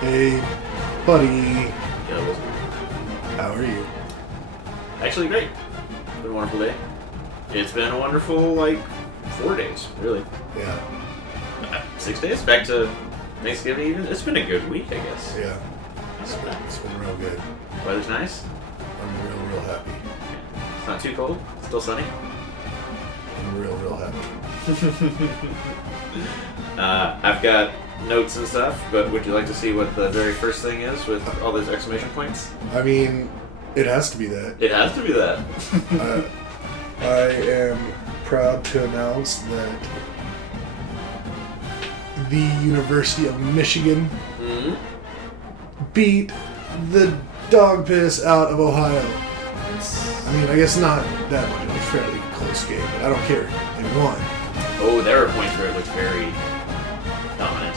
Hey, buddy. Yeah, listen. How are you? Actually, great. It's been a wonderful day. It's been a wonderful, 4 days, really. Yeah. 6 days? Back to Thanksgiving even? It's been a good week, I guess. Yeah. It's been real good. Weather's nice. I'm real happy. It's not too cold. It's still sunny. I'm real happy. I've got notes and stuff, but would you like to see what the very first thing is with all those exclamation points? I mean, it has to be that. It has to be that. I am proud to announce that the University of Michigan Mm-hmm. beat the dog piss out of Ohio. I mean, I guess not that much. It was a fairly close game, but I don't care. They won. Oh, there were points where it looked very dominant.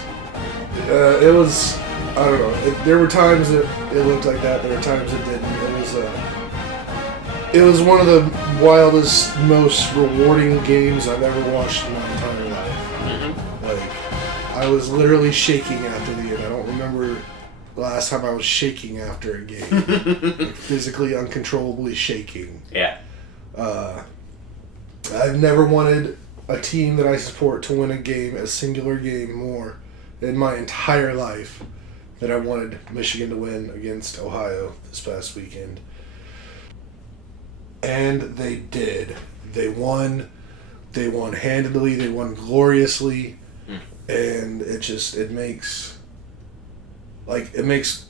It was, I don't know. There were times that it looked like that. There were times it didn't. It was one of the wildest, most rewarding games I've ever watched in my entire life. Mm-hmm. I was literally shaking after the game. I don't remember the last time I was shaking after a game. Physically, uncontrollably shaking. Yeah. I've never wanted a team that I support to win a singular game more in my entire life than I wanted Michigan to win against Ohio this past weekend. And they did. They won. They won handedly. They won gloriously. And it makes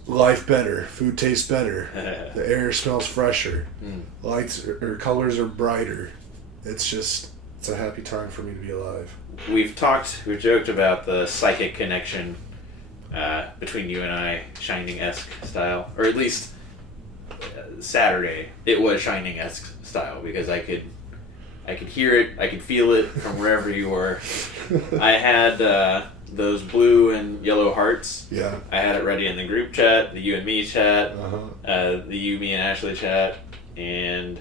life better. Food tastes better. The air smells fresher. Lights or colors are brighter. It's a happy time for me to be alive. We've joked about the psychic connection between you and I, Shining-esque style, or at least Saturday it was Shining-esque style because I could hear it, I could feel it from wherever you were. I had those blue and yellow hearts. Yeah. I had it ready in the group chat, the you and me chat, Uh-huh. the you, me, and Ashley chat, and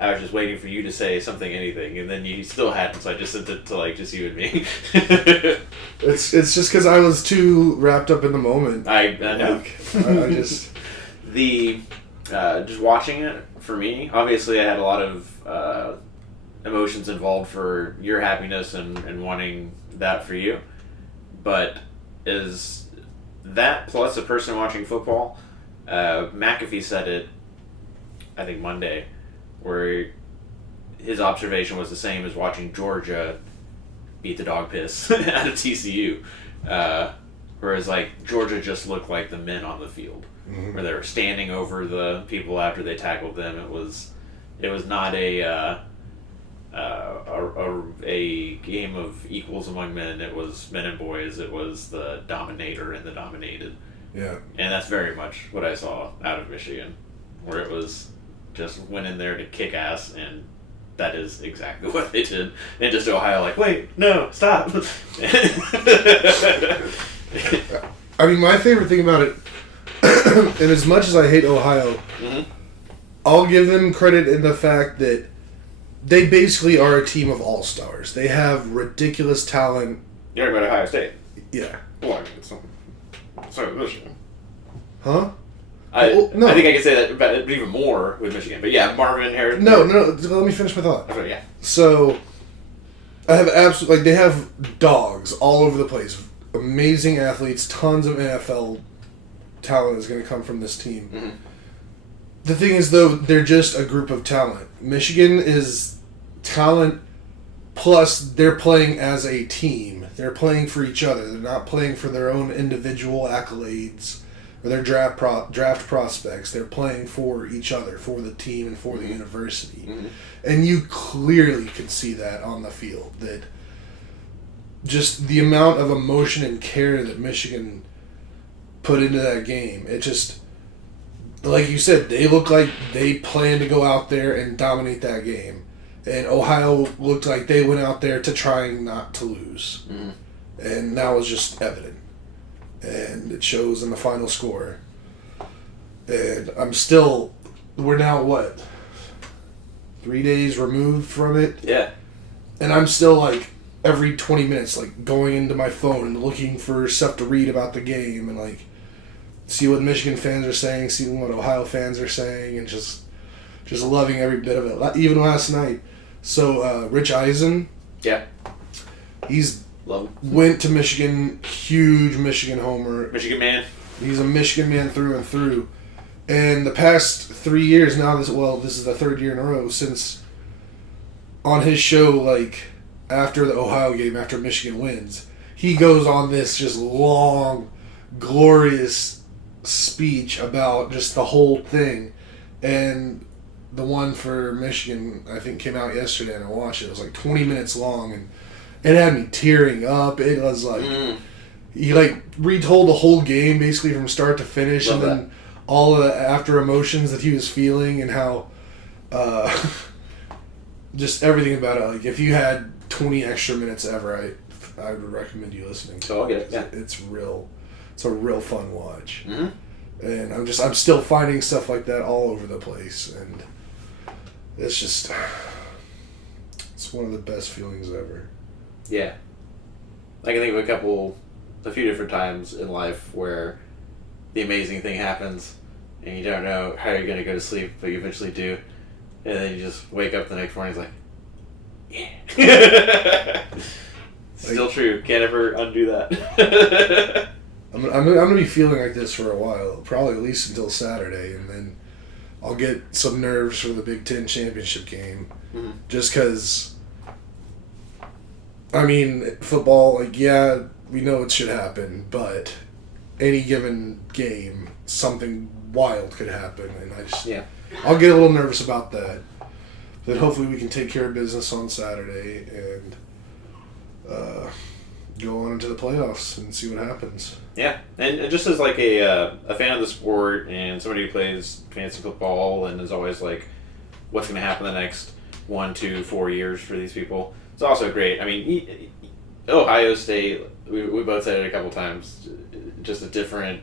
I was just waiting for you to say something, anything, and then you still hadn't, so I just sent it to just you and me. It's just because I was too wrapped up in the moment. I know. I just just watching it for me. Obviously, I had a lot of emotions involved for your happiness and wanting that for you, but is that plus a person watching football? McAfee said it, I think Monday, where his observation was the same as watching Georgia beat the dog piss out of TCU. Whereas Georgia just looked like the men on the field, where they were standing over the people after they tackled them. It was not a game of equals among men. It was men and boys. It was the dominator and the dominated. Yeah. And that's very much what I saw out of Michigan, where it was just went in there to kick ass, and that is exactly what they did. And just Ohio, wait, no, stop. I mean, my favorite thing about it, and as much as I hate Ohio, I'll give them credit in the fact that they basically are a team of all-stars. They have ridiculous talent. You're about Ohio State. Yeah. Well, I mean, so Michigan. Huh? No. I think I could say that about even more with Michigan. But yeah, Marvin Harris. No, let me finish my thought. Okay, yeah. So, I have absolutely, they have dogs all over the place. Amazing athletes, tons of NFL talent is going to come from this team. Mm-hmm. The thing is, though, they're just a group of talent. Michigan is talent, plus they're playing as a team. They're playing for each other. They're not playing for their own individual accolades or their draft prospects. They're playing for each other, for the team, and for the university. Mm-hmm. And you clearly can see that on the field. That just the amount of emotion and care that Michigan put into that game. It just, like you said, they look like they plan to go out there and dominate that game. And Ohio looked like they went out there to trying not to lose. And that was just evident. And it shows in the final score. And we're now 3 days removed from it? Yeah. And I'm still every 20 minutes, like going into my phone and looking for stuff to read about the game and like see what Michigan fans are saying, see what Ohio fans are saying, and just loving every bit of it. Even last night. So Rich Eisen, Yeah. he's Love him. went to Michigan, huge Michigan homer. Michigan man. He's a Michigan man through and through. And the past 3 years now, this is the third year in a row since on his show, like after the Ohio game, after Michigan wins, he goes on this just long, glorious speech about just the whole thing. And the one for Michigan, I think, came out yesterday, and I watched it. It was like 20 minutes long, and it had me tearing up. It was like he like retold the whole game basically from start to finish. Love and then all of the after emotions that he was feeling and how just everything about it. Like if you had 20 extra minutes ever, I would recommend you listening to Oh, I'll get it. Yeah. It's a real fun watch. Mm-hmm. And I'm still finding stuff like that all over the place, and it's just it's one of the best feelings ever. Yeah. I can think of a few different times in life where the amazing thing happens and you don't know how you're going to go to sleep, but you eventually do. And then you just wake up the next morning and it's like, yeah. Still true. Can't ever undo that. I'm gonna be feeling like this for a while, probably at least until Saturday, and then I'll get some nerves for the Big Ten championship game, just because. I mean, football, like, yeah, we know it should happen, but any given game, something wild could happen, and I'll get a little nervous about that. But hopefully we can take care of business on Saturday and go on into the playoffs and see what happens. Yeah, and just as like a fan of the sport and somebody who plays fantasy football and is always like, what's going to happen the next 1, 2, 4 years for these people? It's also great. I mean, Ohio State, we both said it a couple times, just a different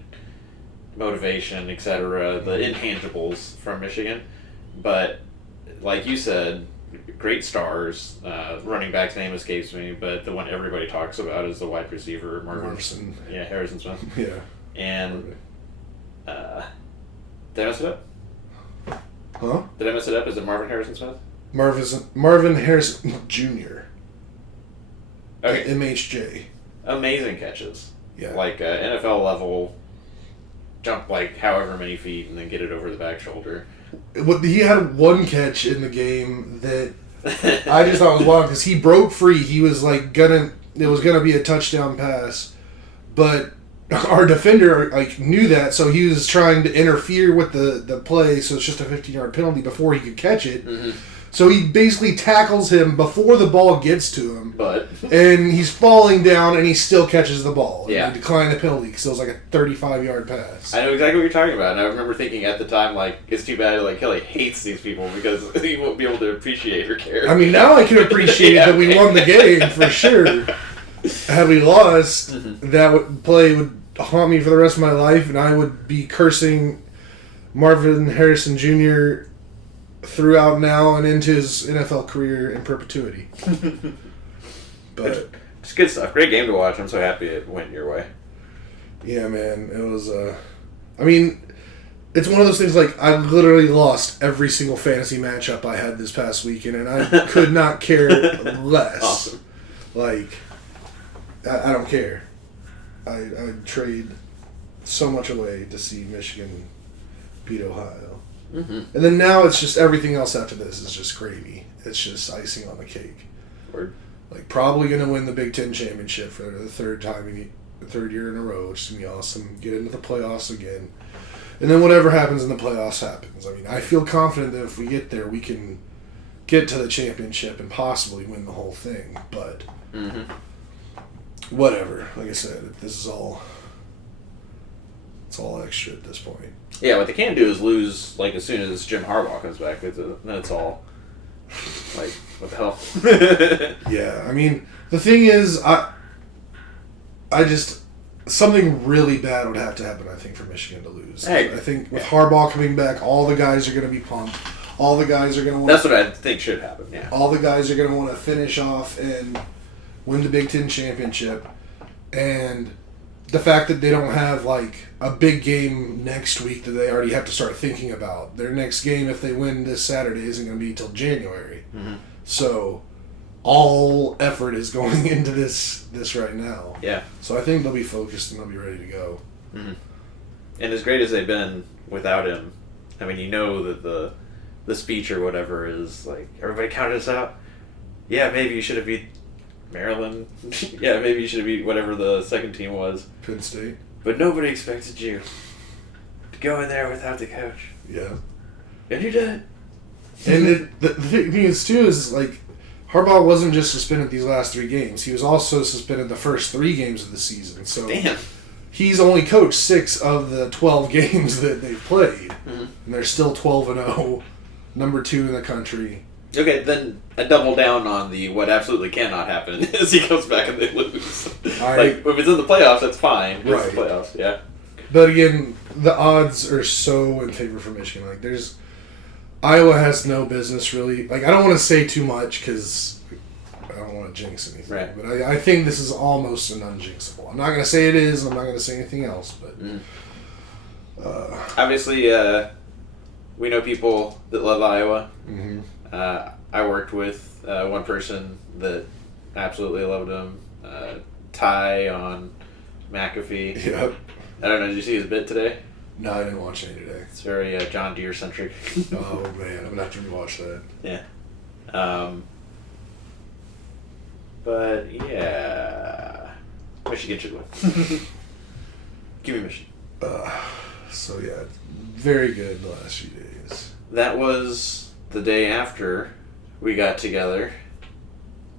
motivation, etc. The intangibles from Michigan, but like you said, great stars. Running back's name escapes me, but the one everybody talks about is the wide receiver, Marvin. Yeah, Harrison Smith. Yeah. And did I mess it up? Huh? Did I mess it up? Is it Marvin Harrison Smith? Marvin Harrison Jr. Okay. MHJ. Amazing catches. Yeah. Like NFL level, jump like however many feet and then get it over the back shoulder. He had one catch in the game that I just thought was wild because he broke free. He was like it was gonna be a touchdown pass, but our defender like knew that, so he was trying to interfere with the play. So it's just a 15-yard penalty before he could catch it. Mm-hmm. So he basically tackles him before the ball gets to him, But and he's falling down, and he still catches the ball. Yeah. And he declined the penalty because it was like a 35-yard pass. I know exactly what you're talking about, and I remember thinking at the time, like, it's too bad, like, Kelly hates these people because he won't be able to appreciate or care. I mean, now I can appreciate that we won the game for sure. Had we lost, that play would haunt me for the rest of my life, and I would be cursing Marvin Harrison Jr. throughout now and into his NFL career in perpetuity. But it's good stuff. Great game to watch. I'm so happy it went your way. yeah, man, it was. I mean, it's one of those things. Like I literally lost every single fantasy matchup I had this past weekend, and I could not care less. Awesome. Like, I don't care. I'd trade so much away to see Michigan beat Ohio. Mm-hmm. And then now it's just everything else after this is just gravy. It's just icing on the cake. Word. Like probably gonna win the Big Ten championship for the third year in a row, which is gonna be awesome. Get into the playoffs again, and then whatever happens in the playoffs happens. I mean, I feel confident that if we get there, we can get to the championship and possibly win the whole thing. But whatever. Like I said, this is all. It's all extra at this point. Yeah, what they can't do is lose, like, as soon as Jim Harbaugh comes back. Then it's all, like, what the hell? Yeah, I mean, the thing is, I just, something really bad would have to happen, I think, for Michigan to lose. Hey. I think with Harbaugh coming back, all the guys are going to be pumped. All the guys are going to want. That's what I think should happen, yeah. All the guys are going to want to finish off and win the Big Ten championship, and the fact that they don't have like a big game next week that they already have to start thinking about. Their next game, if they win this Saturday, isn't going to be till January. Mm-hmm. So all effort is going into this right now. Yeah. So I think they'll be focused and they'll be ready to go. Mm-hmm. And as great as they've been without him, I mean, you know that the speech or whatever is like, everybody counted us out. Yeah, maybe you should have beat Maryland. Yeah, maybe you should have beat whatever the second team was. Penn State. But nobody expected you to go in there without the coach. Yeah. And you did. And the thing is, too, is like, Harbaugh wasn't just suspended these last 3 games. He was also suspended the first 3 games of the season. So Damn. he's only coached 6 of the 12 games that they've played. Mm-hmm. And they're still 12-0, number 2 in the country. Okay, then I double down on the what absolutely cannot happen is he comes back and they lose. Like, if it's in the playoffs, that's fine. It's Right. the playoffs, yeah. But again, the odds are so in favor for Michigan. Like, Iowa has no business really. Like, I don't want to say too much because I don't want to jinx anything. Right. But I think this is almost an unjinxable. I'm not going to say it is. I'm not going to say anything else. But obviously, we know people that love Iowa. Mm-hmm. I worked with one person that absolutely loved him. Ty on McAfee. Yep. I don't know. Did you see his bit today? No, I didn't watch any today. It's very John Deere centric. Oh man, I'm gonna have to rewatch that. Yeah. But yeah, Michigan should win. Give me Michigan. So yeah, very good the last few days. That was the day after we got together.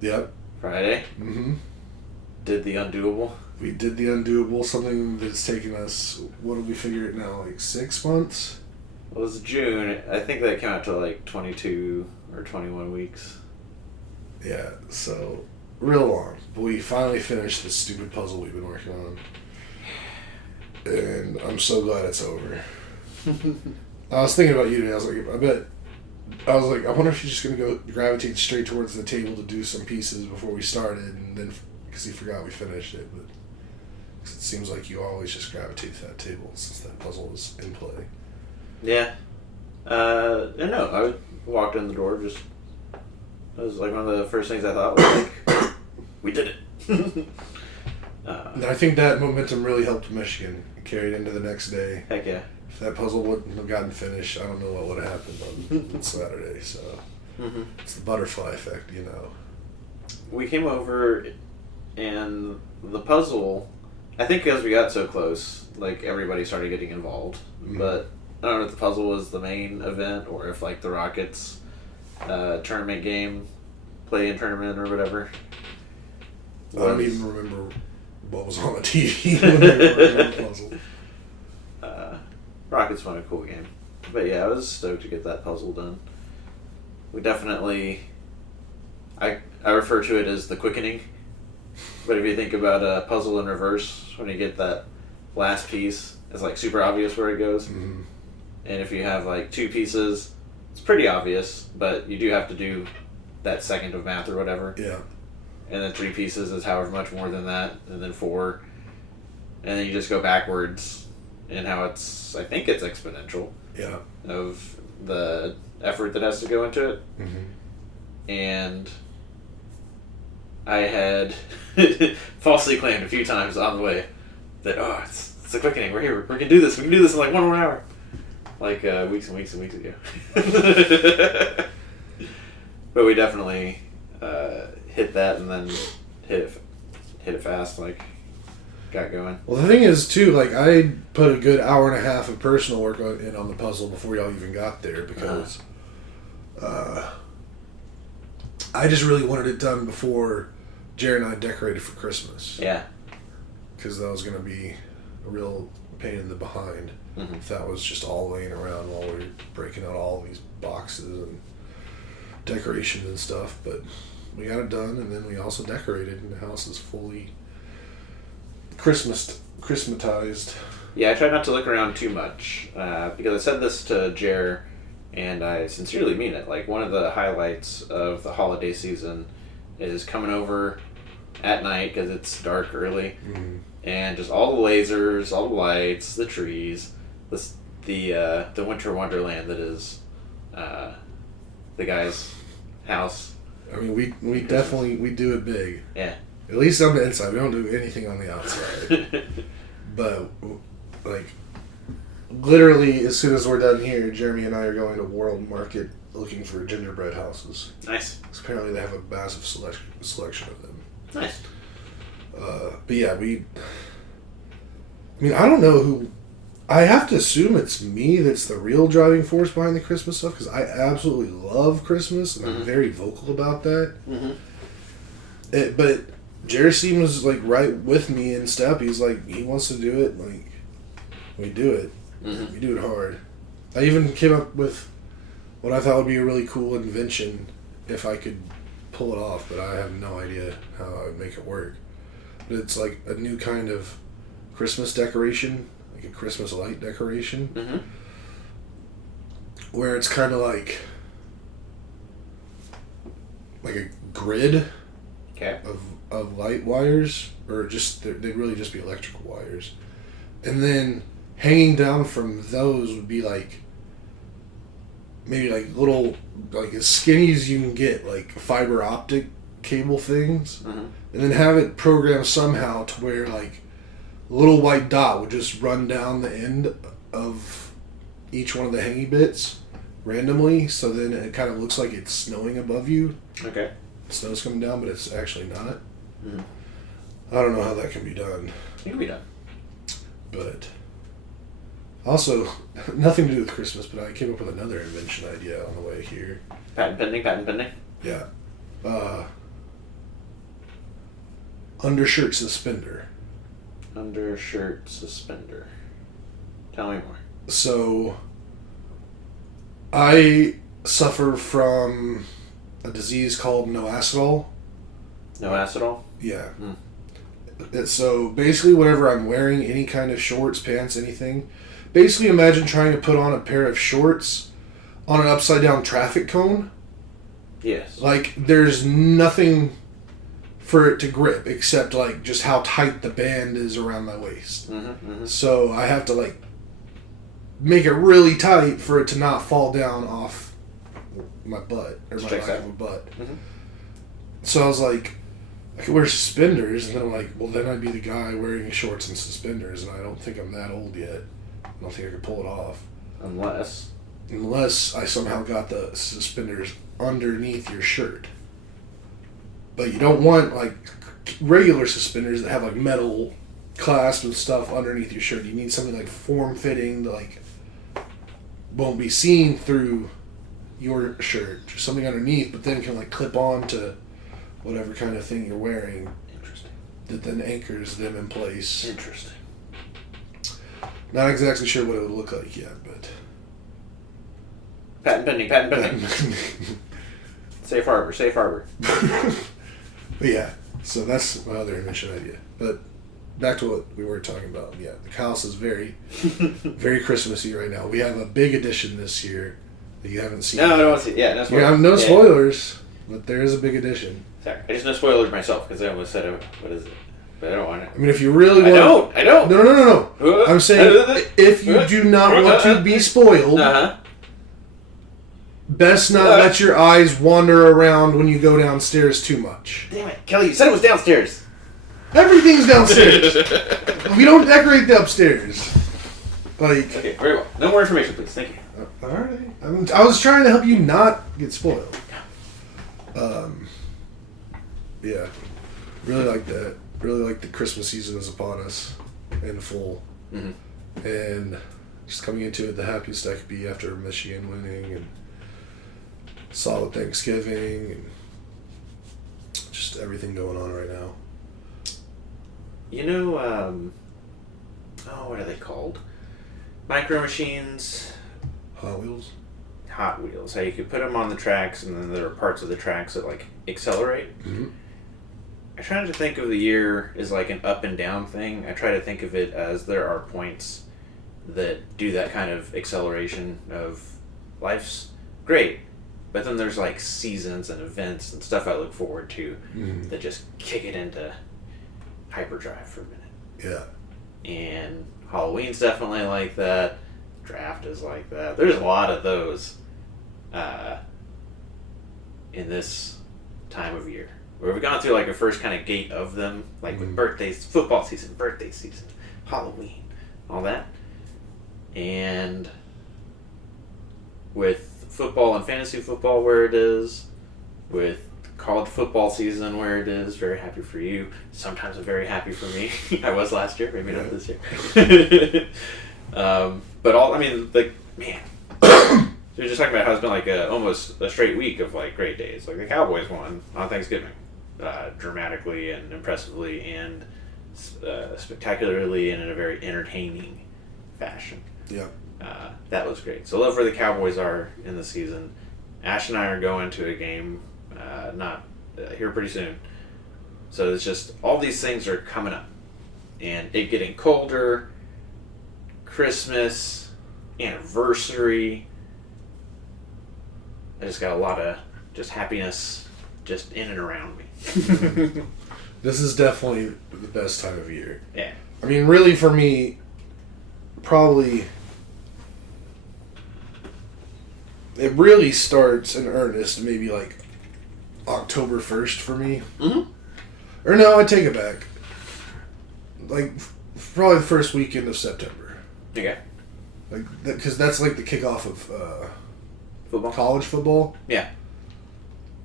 Yep. Friday. Mm-hmm. Did the undoable. We did the undoable, something that's taken us, what did we figure it now, like 6 months? Well, it was June. I think that came out to like 22 or 21 weeks. Yeah, so real long. But we finally finished this stupid puzzle we've been working on. And I'm so glad it's over. I was thinking about you today. I wonder if you're just going to go gravitate straight towards the table to do some pieces before we started, and then, because he forgot we finished it, but it seems like you always just gravitate to that table since that puzzle is in play. Yeah. And no, I walked in the door, just, that was like one of the first things I thought was like, we did it. And I think that momentum really helped Michigan, carried into the next day. Heck yeah. If that puzzle wouldn't have gotten finished, I don't know what would have happened on Saturday. So Mm-hmm. it's the butterfly effect, you know. We came over, and the puzzle, I think because we got so close, like, everybody started getting involved. Mhm. But I don't know if the puzzle was the main event, or if, like, the Rockets tournament game, play-in tournament or whatever. I don't even remember what was on the TV when they were in the puzzle. Rockets won a cool game. But yeah, I was stoked to get that puzzle done. We definitely, I refer to it as the quickening. But if you think about a puzzle in reverse, when you get that last piece, it's like super obvious where it goes. Mm-hmm. And if you have like 2 pieces, it's pretty obvious, but you do have to do that second of math or whatever. Yeah. And then 3 pieces is however much more than that, and then 4. And then you just go backwards in how it's, I think it's exponential Yeah. of the effort that has to go into it. Mm-hmm. And I had falsely claimed a few times on the way that, it's a quickening, we're here, we can do this in like 1 more hour. Like weeks and weeks and weeks ago. But we definitely hit that and then hit it fast, like got going. Well, the thing is, too, like, I put a good hour and a half of personal work in on the puzzle before y'all even got there because I just really wanted it done before Jared and I decorated for Christmas. Yeah. Because that was going to be a real pain in the behind Mm-hmm. if that was just all laying around while we were breaking out all these boxes and decorations and stuff. But we got it done, and then we also decorated, and the house is fully Christmatized. Yeah, I try not to look around too much because I said this to Jer, and I sincerely mean it. Like, one of the highlights of the holiday season is coming over at night because it's dark early, Mm-hmm. and just all the lasers, all the lights, the trees, the winter wonderland that is the guy's house. I mean, we definitely we do it big. Yeah. At least on the inside. We don't do anything on the outside. But like, literally, as soon as we're done here, Jeremy and I are going to World Market looking for gingerbread houses. Nice. 'Cause apparently, they have a massive selection of them. Nice. But yeah, I mean, I don't know who. I have to assume it's me that's the real driving force behind the Christmas stuff because I absolutely love Christmas and I'm very vocal about that. Mm-hmm. But Jeremy was like right with me in step. He's like, he wants to do it. Like, we do it. Mm-hmm. We do it hard. I even came up with what I thought would be a really cool invention if I could pull it off, but I have no idea how I would make it work. But it's like a new kind of Christmas decoration, like a Christmas light decoration, Mm-hmm. where it's kind of like a grid Okay. of light wires, or just they'd really just be electrical wires, and then hanging down from those would be like maybe like little, like as skinny as you can get, like fiber optic cable things, Mm-hmm. and then have it programmed somehow to where like a little white dot would just run down the end of each one of the hangy bits randomly, so then it kind of looks like it's snowing above you. Okay. Snow's coming down, but it's actually not. Mm-hmm. I don't know how that can be done, It can be done. but also nothing to do with Christmas. But I came up with another invention idea on the way here. Patent pending. Patent pending. Yeah, undershirt suspender. Undershirt suspender. Tell me more. So, I suffer from a disease called noacidol. No acetol. Yeah. Hmm. So basically, whatever I'm wearing, any kind of shorts, pants, anything. Basically, imagine trying to put on a pair of shorts on an upside down traffic cone. Yes. Like, there's nothing for it to grip except like just how tight the band is around my waist. Mm-hmm. Mm-hmm. So I have to like make it really tight for it to not fall down off my butt or my Checks back out. of my butt. Mm-hmm. So I was like, I could wear suspenders, and then I'm like, well, then I'd be the guy wearing shorts and suspenders, and I don't think I'm that old yet. I don't think I could pull it off. Unless I somehow got the suspenders underneath your shirt. But you don't want, like, regular suspenders that have, like, metal clasps and stuff underneath your shirt. You need something, like, form-fitting that, like, won't be seen through your shirt. Just something underneath, but then can, like, clip on to whatever kind of thing you're wearing. Interesting. That then anchors them in place. Interesting. Not exactly sure what it would look like yet, but... Patent pending. Patent pending. Safe harbor. Safe harbor. But yeah, so that's my other invention idea. But back to what we were talking about. Yeah, the house is very, very Christmassy right now. We have a big addition this year that you haven't seen. No, I don't want to see. Yeah, no spoilers. Yeah, no Yeah. spoilers, but there is a big addition. Sorry, I just know spoilers myself because I almost said, what is it? But I don't want it. I mean, if you really want... I don't. No. I'm saying, if you do not want to be spoiled, Uh-huh. best not let your eyes wander around when you go downstairs too much. Damn it. Kelly, you said it was downstairs. Everything's downstairs. We don't decorate the upstairs. Like... Okay, very well. No more information, please. Thank you. Alright. I was trying to help you not get spoiled. Yeah. Really like that. Really like the Christmas season is upon us in full. Mm-hmm. And just coming into it the happiest I could be after Michigan winning and solid Thanksgiving and just everything going on right now. You know, what are they called? Micro Machines. Hot Wheels? Hot Wheels. How you could put them on the tracks and then there are parts of the tracks that, like, accelerate. Mm-hmm. I try to think of the year as like an up and down thing. I try to think of it as there are points that do that kind of acceleration of life's great, But then there's like seasons and events and stuff I look forward to that just kick it into hyperdrive for a minute. Yeah. And Halloween's definitely like that. Draft is like that. There's a lot of those in this time of year. Where we've gone through like a first kind of gate of them, like with birthdays, football season, birthday season, Halloween, all that. And with football and fantasy football where it is, with college football season where it is, very happy for you. Sometimes I'm very happy for me. I was last year, maybe not this year. But man, so you're just talking about how it's been like almost a straight week of like great days. Like the Cowboys won on Thanksgiving, dramatically and impressively and spectacularly and in a very entertaining fashion. Yeah. That was great. So love where the Cowboys are in the season. Ash and I are going to a game, not here pretty soon. So it's just all these things are coming up, and it getting colder. Christmas, anniversary. I just got a lot of just happiness just in and around me. This is definitely the best time of year. Yeah. I mean, really for me, probably it really starts in earnest maybe like October 1st for me. Mm-hmm. Or no, I take it back. Like probably the first weekend of September. Okay. Like because that's like the kickoff of Football? college football. Yeah.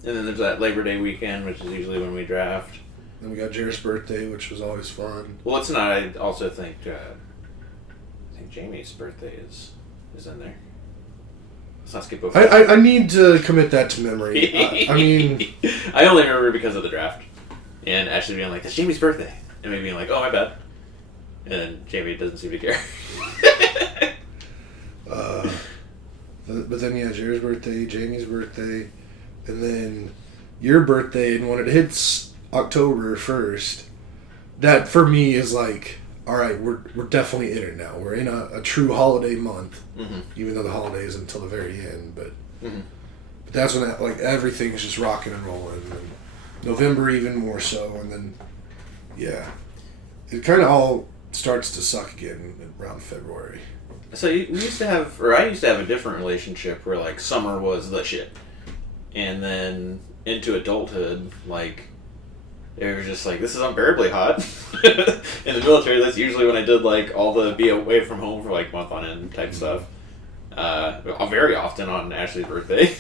And then there's that Labor Day weekend, which is usually when we draft. Then we got Jared's birthday, which was always fun. Well, it's not. I also think Jamie's birthday is in there. Let's not skip over. I need to commit that to memory. I mean, I only remember because of the draft, and Ashley being like, "That's Jamie's birthday," and me being like, "Oh, my bad," and Jamie doesn't seem to care. But then Jared's birthday, Jamie's birthday, and then your birthday, and when it hits October 1st, that for me is like, all right, we're definitely in it now. We're in a true holiday month, even though the holiday is until the very end. But that's when like everything's just rocking and rolling. And November even more so, and then it kind of all starts to suck again around February. So I used to have a different relationship where like summer was the shit, and then into adulthood, like it was just like, this is unbearably hot. In the military, that's usually when I did like all the be away from home for like month on end type stuff. Very often on Ashley's birthday.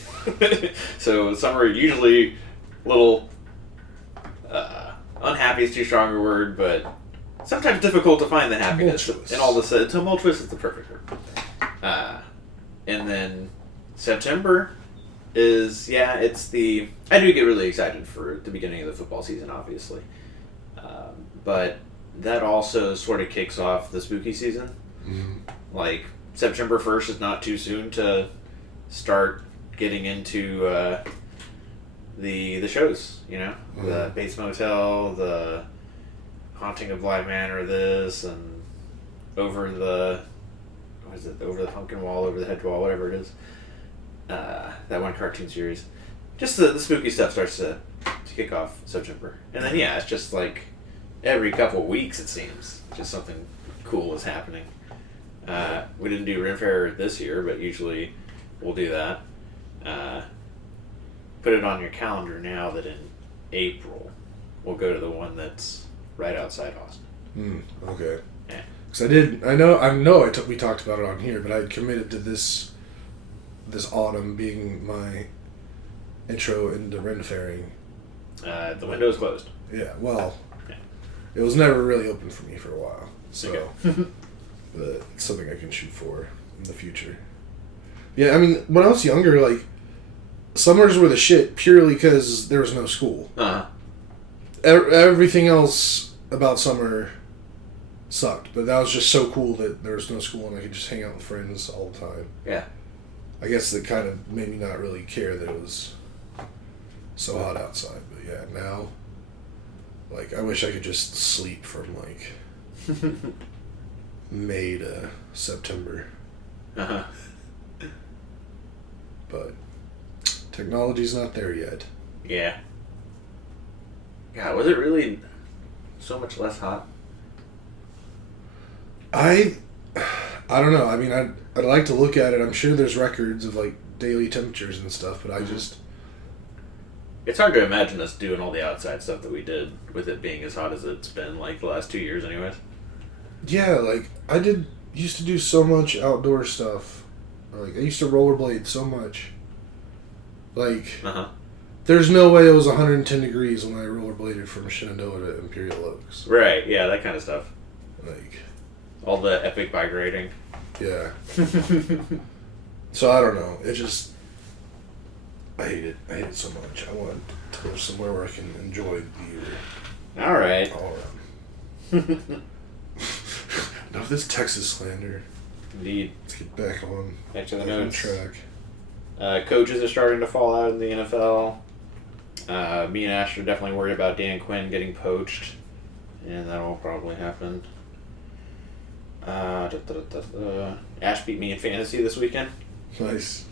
So summer usually little unhappy is too strong a word, but sometimes difficult to find the happiness in all this. Tumultuous is the perfect word. And then September is, I do get really excited for the beginning of the football season, obviously. But that also sort of kicks off the spooky season. Mm-hmm. Like, September 1st is not too soon to start getting into the shows, you know? Mm-hmm. The Bates Motel, the Haunting of Bly Manor, this, and Over the Pumpkin Wall, Over the Hedge Wall, whatever it is. That one cartoon series. Just the spooky stuff starts to kick off September. And then, it's just like every couple of weeks, it seems, just something cool is happening. We didn't do Ren Fair this year, but usually we'll do that. Put it on your calendar now that in April we'll go to the one that's right outside Austin. Okay. Yeah. Because we talked about it on here, but I committed to this autumn being my intro into Ren Fairing. The window's closed. Yeah, well, it was never really open for me for a while, so okay. But it's something I can shoot for in the future. Yeah, I mean, when I was younger, like, summers were the shit purely because there was no school. Uh-huh. Everything else about summer sucked, but that was just so cool that there was no school and I could just hang out with friends all the time. Yeah. I guess that kind of made me not really care that it was so hot outside, but yeah, now, like, I wish I could just sleep from, like, May to September. Uh-huh. But Technology's not there yet. Yeah. God, was it really so much less hot? I don't know. I mean, I'd like to look at it. I'm sure there's records of like daily temperatures and stuff, but I just It's hard to imagine us doing all the outside stuff that we did with it being as hot as it's been like the last 2 years, anyways. yeah, like used to do so much outdoor stuff. Like I used to rollerblade so much. Like there's no way it was 110 degrees when I rollerbladed from Shenandoah to Imperial Oaks. Right. Yeah, that kind of stuff. Like All the epic bike riding. yeah. So I don't know. It just I hate it. I hate it so much. I want to go somewhere where I can enjoy the year All right. all around. Enough of this Texas slander. Indeed. Let's get back on Back to the on notes. track. Coaches are starting to fall out in the NFL. Me and Ash are definitely worried about Dan Quinn getting poached, and that will probably happen. Ash beat me in fantasy this weekend. Nice.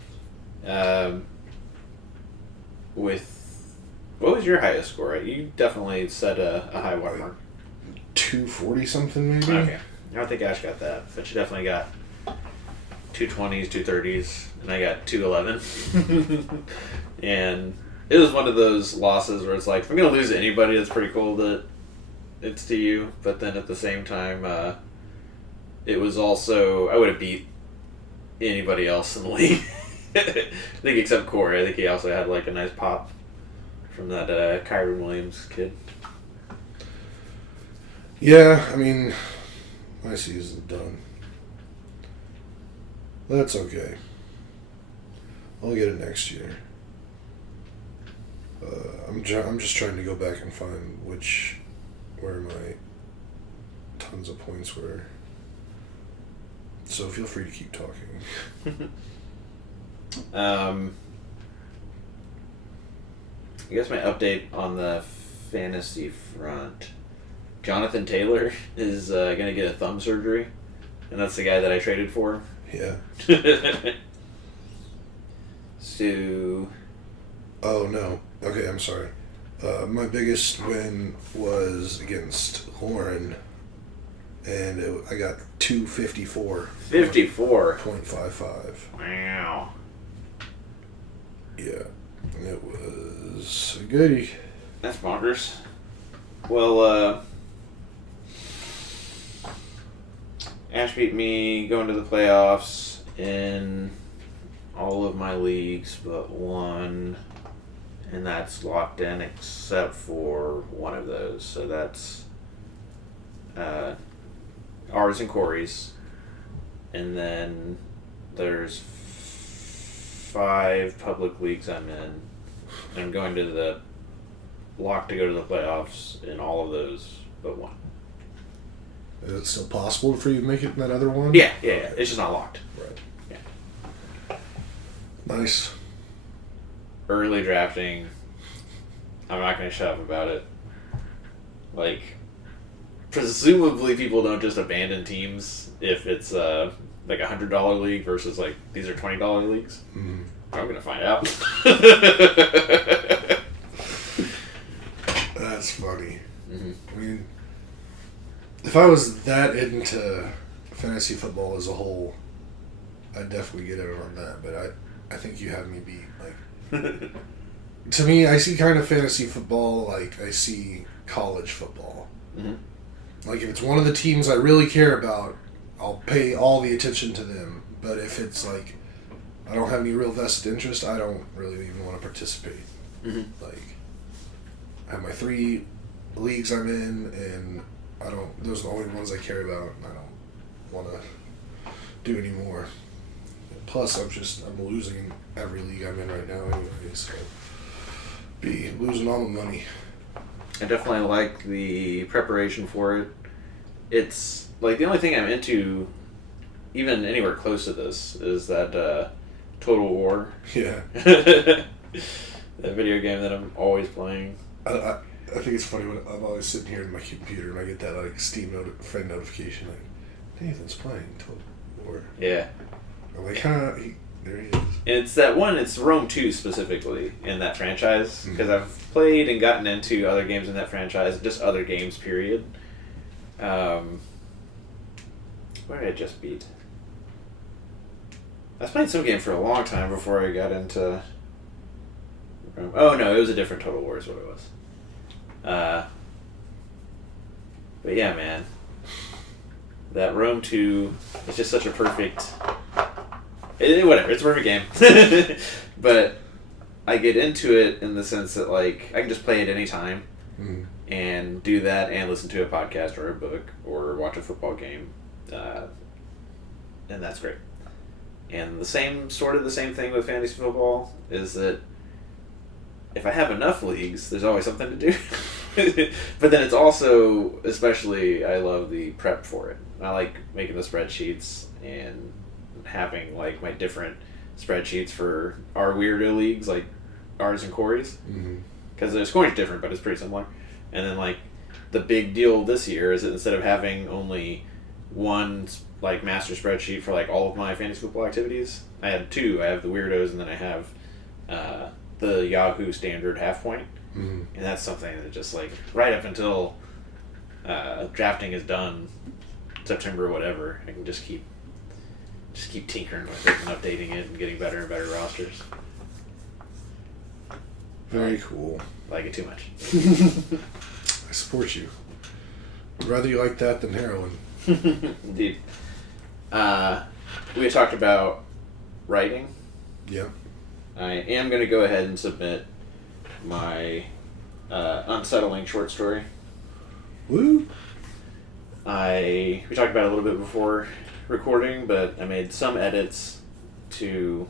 With what was your highest score? You definitely set a high watermark. 240 something maybe. Okay, I don't think Ash got that, but she definitely got 220s, 230s, and I got 211. And it was one of those losses where it's like, if I'm gonna lose to anybody, it's pretty cool that it's to you. But then at the same time, it was also I would have beat anybody else in the league. I think except Corey. I think he also had like a nice pop from that Kyron Williams kid. Yeah, I mean, my season's done. That's okay. I'll get it next year. I'm just trying to go back and find where my tons of points were. So feel free to keep talking. I guess my update on the fantasy front. Jonathan Taylor is going to get a thumb surgery, and that's the guy that I traded for. Yeah. So... Oh, no. Okay, I'm sorry. My biggest win was against Lauren, and I got 254. 54. 0.55. Wow. Yeah. It was a goodie. That's bonkers. Well, Ash beat me going to the playoffs in all of my leagues but one, and that's locked in except for one of those. So that's ours and Corey's, and then there's 5 public leagues I'm in. I'm going to the locked to go to the playoffs in all of those but one. Is it still possible for you to make it in that other one? Yeah. It's just not locked. Right. Yeah. Nice. Early drafting. I'm not going to shut up about it. Like, presumably people don't just abandon teams if it's like $100 league versus like these are $20 leagues. Mm. I'm going to find out. That's funny. Mm-hmm. I mean, if I was that into fantasy football as a whole, I'd definitely get in on that. But I think you have me beat. Like, to me, I see kind of fantasy football like I see college football. Mm-hmm. Like if it's one of the teams I really care about, I'll pay all the attention to them. But if it's like I don't have any real vested interest, I don't really even want to participate. Mm-hmm. Like I have my 3 leagues I'm in, and those are the only ones I care about, and I don't want to do any more. Plus, I'm losing in every league I'm in right now anyway, so be losing all the money. I definitely like the preparation for it. It's like the only thing I'm into, even anywhere close to this, is that Total War. Yeah. That video game that I'm always playing. I think it's funny when I'm always sitting here in my computer and I get that like Steam friend notification like Nathan's playing Total War. Yeah. I'm like, There he is. And it's that one, it's Rome 2 specifically in that franchise, because I've played and gotten into other games in that franchise, just other games, period. Where did I just beat? I was playing some game for a long time before I got into... Oh no, it was a different Total War is what it was. But yeah, man. That Rome 2 is just such a perfect... whatever, it's a perfect game. But I get into it in the sense that, like, I can just play it anytime and do that and listen to a podcast or a book or watch a football game. And that's great. And the same thing with fantasy football is that if I have enough leagues, there's always something to do. But then it's also, especially, I love the prep for it. I like making the spreadsheets and having, like, my different spreadsheets for our weirdo leagues, like ours and Corey's. Because the scoring's different, but it's pretty similar. And then, like, the big deal this year is that instead of having only one, like, master spreadsheet for, like, all of my fantasy football activities, I have two. I have the weirdos, and then I have the Yahoo standard half point. And that's something that just, like, right up until drafting is done, September or whatever, I can just keep tinkering with it and updating it and getting better and better rosters. Very cool. I like it too much. I support you. I'd rather you like that than heroin. Indeed. We had talked about writing. Yeah. I am going to go ahead and submit my unsettling short story. Woo! We talked about it a little bit before recording, but I made some edits to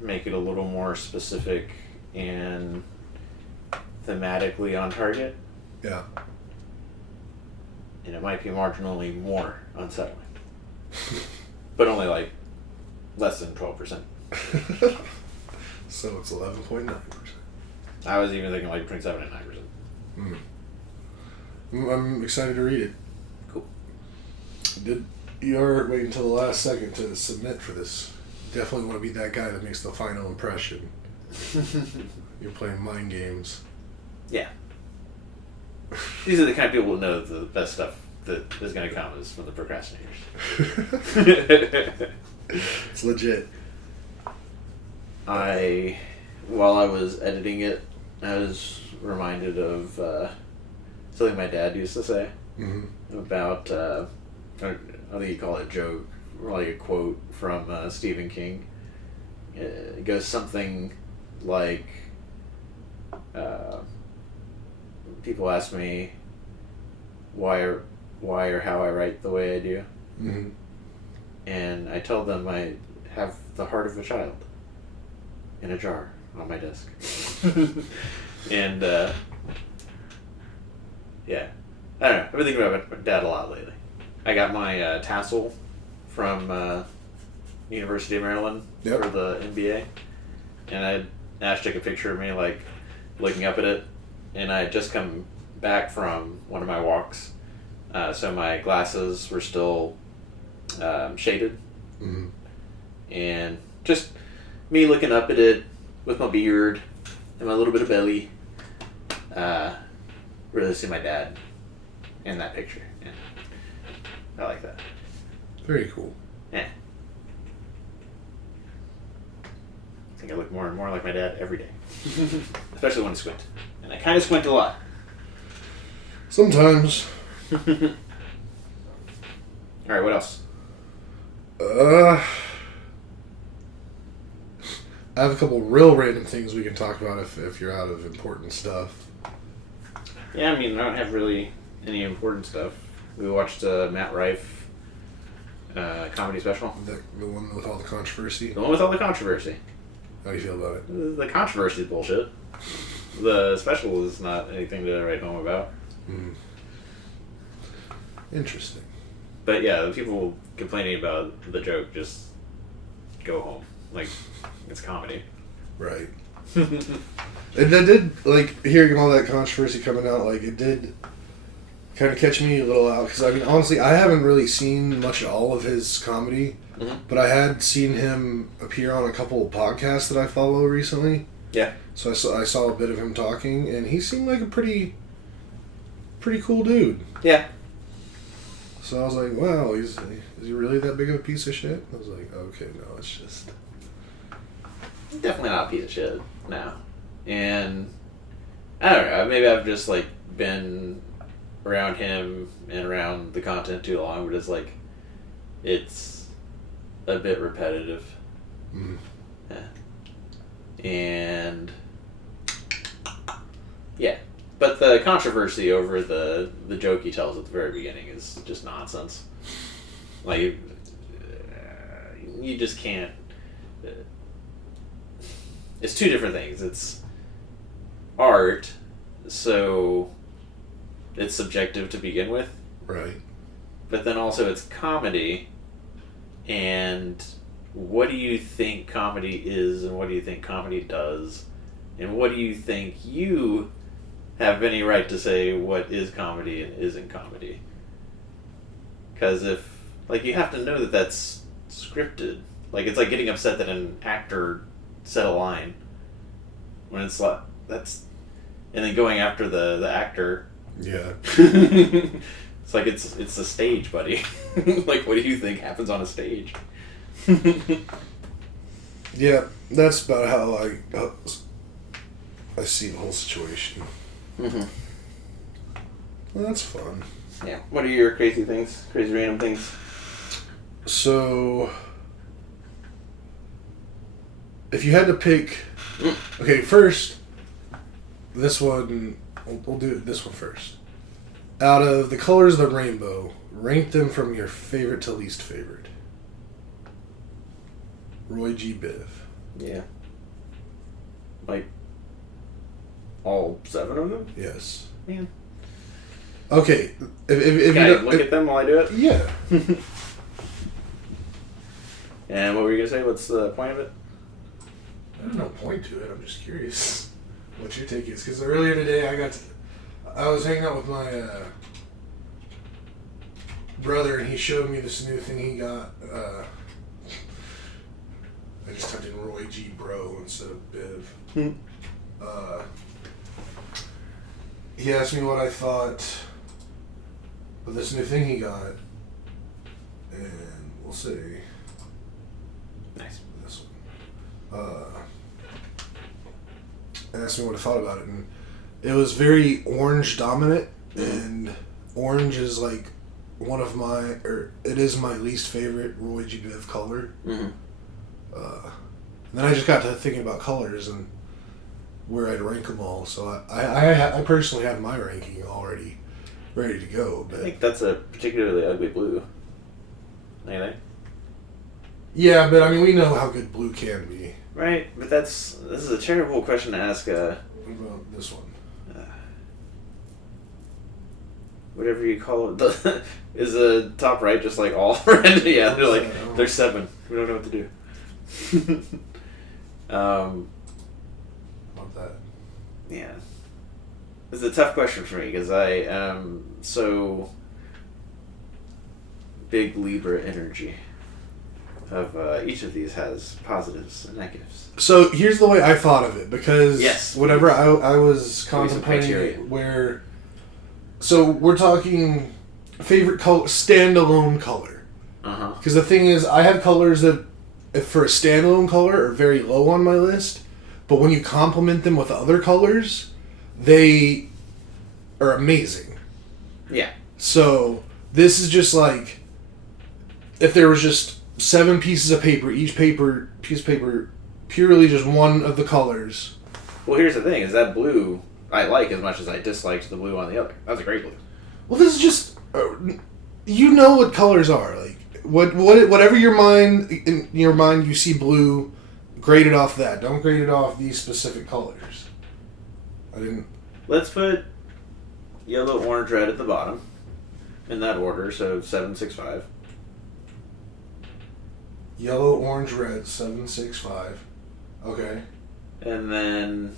make it a little more specific and thematically on target. Yeah. And it might be marginally more unsettling. But only, like, less than 12%. So it's 11.9%. I was even thinking, like, between 7 and 9%. I'm excited to read it. Cool. You're waiting until the last second to submit for this. Definitely want to be that guy that makes the final impression. You're playing mind games. Yeah. These are the kind of people who know the best stuff that is going to come is from the procrastinators. It's legit. While I was editing it, I was reminded of something my dad used to say about, I think he called it a joke, or like a quote from Stephen King. It goes something like, people ask me why or how I write the way I do. And I tell them I have the heart of a child in a jar on my desk. And, yeah. I don't know. I've been thinking about my dad a lot lately. I got my tassel from University of Maryland for the NBA. And Ash took a picture of me, like, looking up at it. And I had just come back from one of my walks. So my glasses were still shaded. And just me looking up at it with my beard and my little bit of belly. Really see my dad in that picture. And I like that. Very cool. Yeah. I think I look more and more like my dad every day. Especially when I squint. And I kind of squint a lot. Sometimes. Alright, what else? I have a couple real random things we can talk about if you're out of important stuff. Yeah, I mean, I don't have really any important stuff. We watched Matt Rife comedy special. The one with all the controversy? The one with all the controversy. How do you feel about it? The controversy is bullshit. The special is not anything to write home about. Interesting. But yeah, the people complaining about the joke just go home. Like, it's comedy. Right. And that did, like, hearing all that controversy coming out, like, it did kind of catch me a little out because I mean, honestly, I haven't really seen much at all of his comedy, but I had seen him appear on a couple of podcasts that I follow recently. Yeah. So I saw a bit of him talking, and he seemed like a pretty cool dude. Yeah. So I was like, wow, is he really that big of a piece of shit? I was like, okay, no, it's just... Definitely not a piece of shit now. And I don't know, maybe I've just like been around him and around the content too long, but it's like it's a bit repetitive. Mm. Yeah. And yeah. But the controversy over the joke he tells at the very beginning is just nonsense. Like, you just can't... It's two different things. It's art, so it's subjective to begin with. Right. But then also it's comedy, and what do you think comedy is, and what do you think comedy does, and what do you think you have any right to say what is comedy and isn't comedy? Because if, like, you have to know that that's scripted. Like, it's like getting upset that an actor said a line when it's like, that's, and then going after the actor. Yeah. It's like it's the stage, buddy. Like, what do you think happens on a stage? Yeah, that's about how I see the whole situation. Mm-hmm. Well, that's fun. Yeah. What are your crazy things? Crazy random things? So, if you had to pick... Okay, first, this one... We'll do this one first. Out of the colors of the rainbow, rank them from your favorite to least favorite. Roy G. Biv. Yeah. Like, all 7 of them? Yes. Man. Okay, if Can you I look at them while I do it? Yeah. And what were you going to say? What's the point of it? I don't know point to it. I'm just curious what your take is. Because earlier today, I was hanging out with my brother, and he showed me this new thing he got. I just typed in Roy G. Bro instead of Biv. He asked me what I thought of this new thing he got, and we'll see. Nice. This one. Asked me what I thought about it, and it was very orange dominant, and orange is like one of my, or it is my least favorite Roy G. Biv color. Mm-hmm. And then I just got to thinking about colors and where I'd rank them all. So I personally have my ranking already ready to go. But I think that's a particularly ugly blue. Anything? yeah, but I mean, we know how good blue can be. Right, but this is a terrible question to ask. What about this one? Whatever you call it, is the top right just like all red? Yeah, they're like, there's 7. We don't know what to do. About that. Yeah. It's a tough question for me because I am so big Libra energy. Of each of these has positives and negatives. So here's the way I thought of it, because Yes. whenever I was Give me some criteria. contemplating where... So we're talking favorite color, standalone color. Uh-huh. Because the thing is, I have colors that, if for a standalone color, are very low on my list, but when you complement them with other colors, they are amazing. Yeah. So this is just like, if there was just 7 pieces of paper, each piece of paper, purely just one of the colors. Well, here's the thing: is that blue I like as much as I disliked the blue on the other. That's a great blue. Well, this is just, you know what colors are, like whatever in your mind you see blue, grade it off that. Don't grade it off these specific colors. I didn't. Let's put yellow, orange, red at the bottom, in that order. So 7, 6, 5. Yellow, orange, red, 7, 6, 5. Okay. And then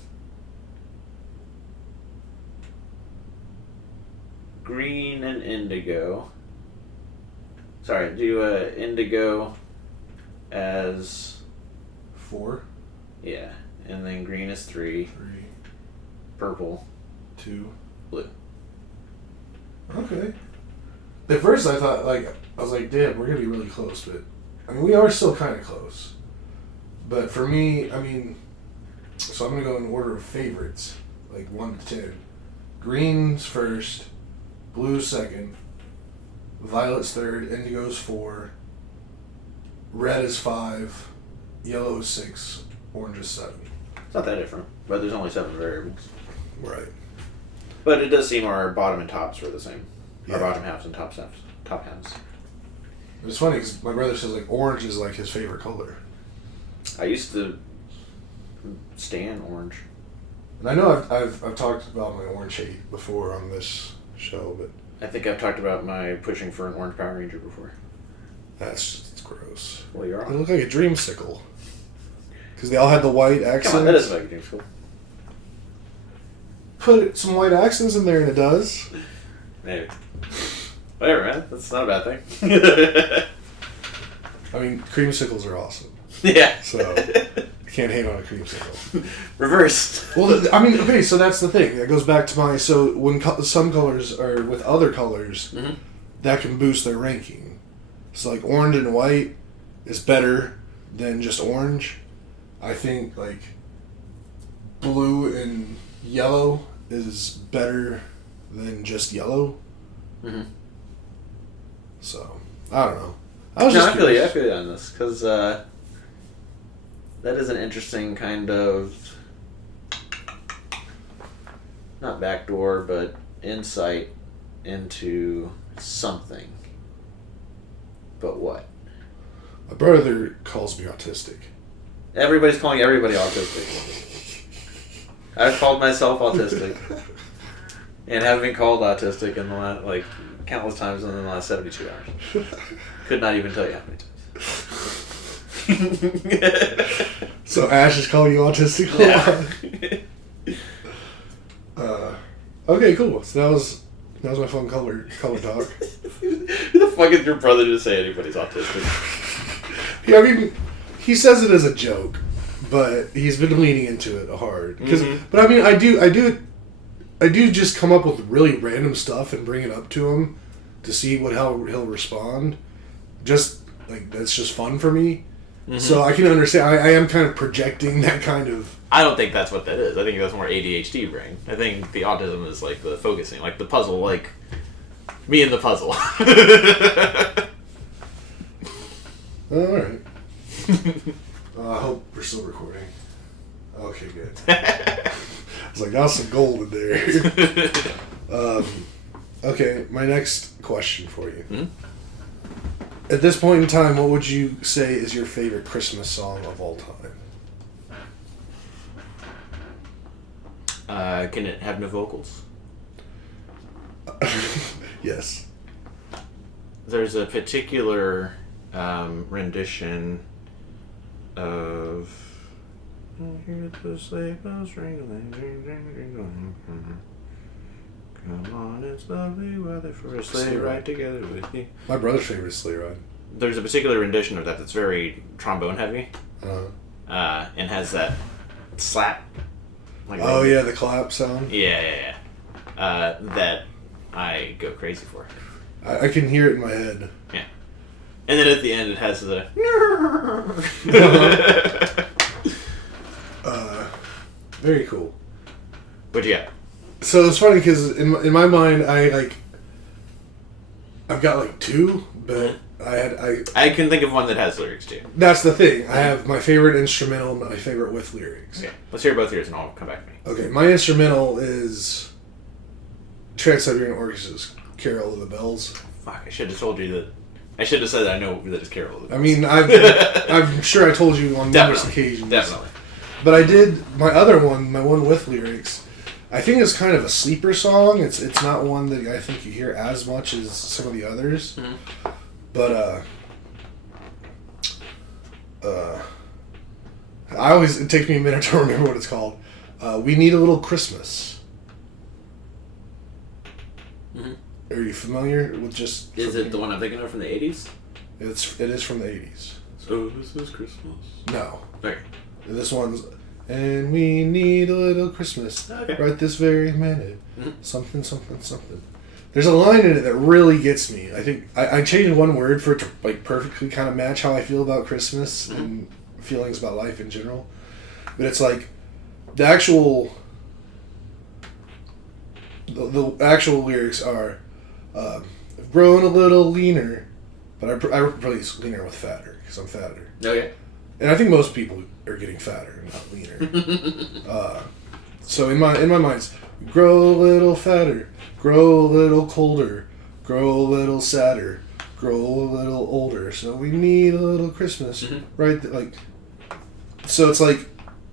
green and indigo. Sorry, do indigo as 4. yeah, and then green is 3, 3, purple, 2, blue. Okay. At first I thought, I was like, damn, we're going to be really close, but, we are still kind of close. But for me, so I'm going to go in order of favorites, 1 to 10. Green's first, blue's second, violet's third, indigo's 4, red is 5, yellow is 6, orange is 7. It's not that different, but there's only 7 variables. Right. But it does seem our bottom and tops were the same. Yeah. Our bottom halves and top halves. It's funny because my brother says orange is his favorite color. I used to stand orange. And I know I've talked about my orange hate before on this show, but I think I've talked about my pushing for an orange Power Ranger before. it's gross. Well, you're They on. look like a dreamsicle. Because they all had the white accents. Come on, that isn't like a dreamsicle. Put some white accents in there and it does. Maybe. Whatever, man. That's not a bad thing. Creamsicles are awesome. Yeah. So, can't hate on a creamsicle. Reversed. Well, okay, so that's the thing. That goes back to so when some colors are with other colors, Mm-hmm. that can boost their ranking. So, orange and white is better than just orange. I think, blue and yellow is better than just yellow. Mm-hmm. So, I don't know. I I feel you on this, because that is an interesting kind of, not backdoor, but insight into something. But what? My brother calls me autistic. Everybody's calling everybody autistic. I've called myself autistic. And have been called autistic in the last, countless times in the last 72 hours. Could not even tell you how many times. So Ash is calling you autistic a lot? Okay, cool. So that was my fun color talk. Who the fuck is your brother to say anybody's autistic? Yeah, he says it as a joke, but he's been leaning into it hard. But I do just come up with really random stuff and bring it up to him to see how he'll respond. Just that's just fun for me. Mm-hmm. So I can understand. I am kind of projecting that kind of. I don't think that's what that is. I think that's more ADHD brain. I think the autism is the focusing, the puzzle, me and the puzzle. All right. I hope we're still recording. Okay, good. I was that was some gold in there. Okay, my next question for you. Mm-hmm. At this point in time, what would you say is your favorite Christmas song of all time? Can it have no vocals? Yes. There's a particular rendition of I hear the sleigh bells ringling, come on, it's lovely weather for a sleigh ride together with you. My brother's favorite is Sleigh Ride. There's a particular rendition of that that's very trombone heavy, and has that slap. Yeah, the clap sound. Yeah. That I go crazy for. I can hear it in my head. Yeah. And then at the end it has the very cool. What'd you got? So it's funny because in my mind I've got 2, but I can think of one that has lyrics too. That's the thing. I have my favorite instrumental and my favorite with lyrics. Okay, let's hear both yours and I'll come back to me. Okay, my instrumental is Trans-Siberian Orchestra's Carol of the Bells. Fuck, I should have told you that. I should have said that I know that it's Carol of the Bells. I'm sure I told you on numerous occasions. Definitely. But I did my other one, my one with lyrics. I think it's kind of a sleeper song. It's not one that I think you hear as much as some of the others. Mm-hmm. But it takes me a minute to remember what it's called. We Need a Little Christmas. Mm-hmm. Are you familiar with just? Is it the one I'm thinking of from the 80s? It is from the 80s. So this is Christmas. No. Okay. This one's. And we need a little Christmas right this very minute. Mm-hmm. Something, something, something. There's a line in it that really gets me. I think I changed one word for it to like perfectly kind of match how I feel about Christmas and feelings about life in general. But it's like the actual lyrics are I've grown a little leaner, but I replace leaner with fatter because I'm fatter. Okay. And I think most people are getting fatter, not leaner. So in my mind, it's grow a little fatter, grow a little colder, grow a little sadder, grow a little older. So we need a little Christmas, right? Like, so it's like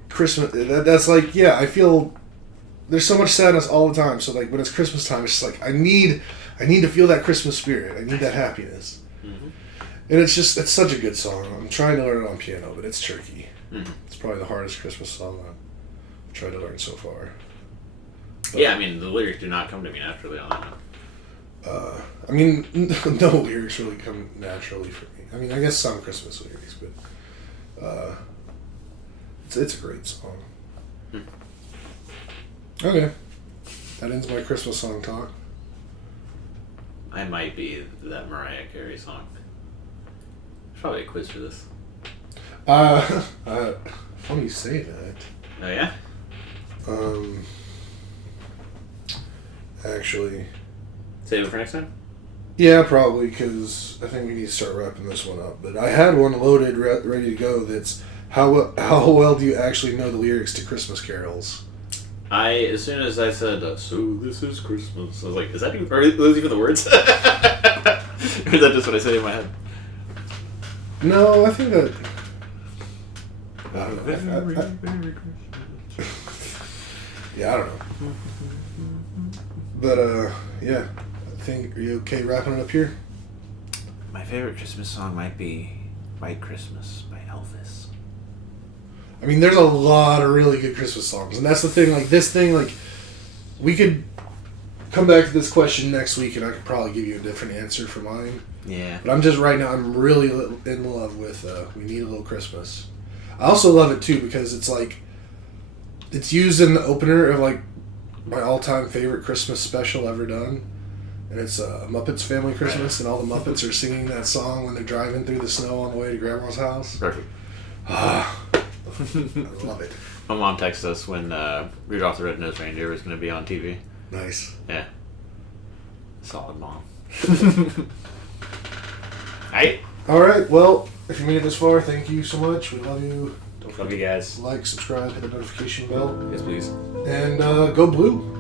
Christmas. That's like, yeah. I feel there's so much sadness all the time. So like when it's Christmas time, it's just like I need to feel that Christmas spirit. I need that happiness. And it's such a good song. I'm trying to learn it on piano, but it's tricky. It's probably the hardest Christmas song I've tried to learn so far. But, yeah, I mean, the lyrics do not come to me naturally on that one. I mean, no lyrics really come naturally for me. I mean, I guess some Christmas lyrics, but it's a great song. Okay. That ends my Christmas song talk. I might be that Mariah Carey song. There's probably a quiz for this. Funny you say that. Oh, yeah? Actually... Save it for next time? Yeah, probably, because I think we need to start wrapping this one up. But I had one loaded, ready to go that's how well do you actually know the lyrics to Christmas carols? As soon as I said, so this is Christmas, I was like, are those even the words? Or is that just what I say in my head? No, I think that... I don't know. Very Christmas. Yeah, I don't know. But, yeah. I think, are you okay wrapping it up here? My favorite Christmas song might be White Christmas by Elvis. I mean, there's a lot of really good Christmas songs. And that's the thing, like, this thing, like, we could come back to this question next week and I could probably give you a different answer for mine. Yeah. But I'm just, right now, I'm really in love with We Need a Little Christmas. I also love it, too, because it's, like, it's used in the opener of, like, my all-time favorite Christmas special ever done. And it's Muppets Family Christmas, and all the Muppets are singing that song when they're driving through the snow on the way to Grandma's house. Perfect. I love it. My mom texted us when Rudolph the Red-Nosed Reindeer was going to be on TV. Nice. Yeah. Solid mom. Alright. Alright, well, if you made it this far, thank you so much. We love you. Don't Love you guys. like, subscribe, hit the notification bell. Yes, please. And go blue.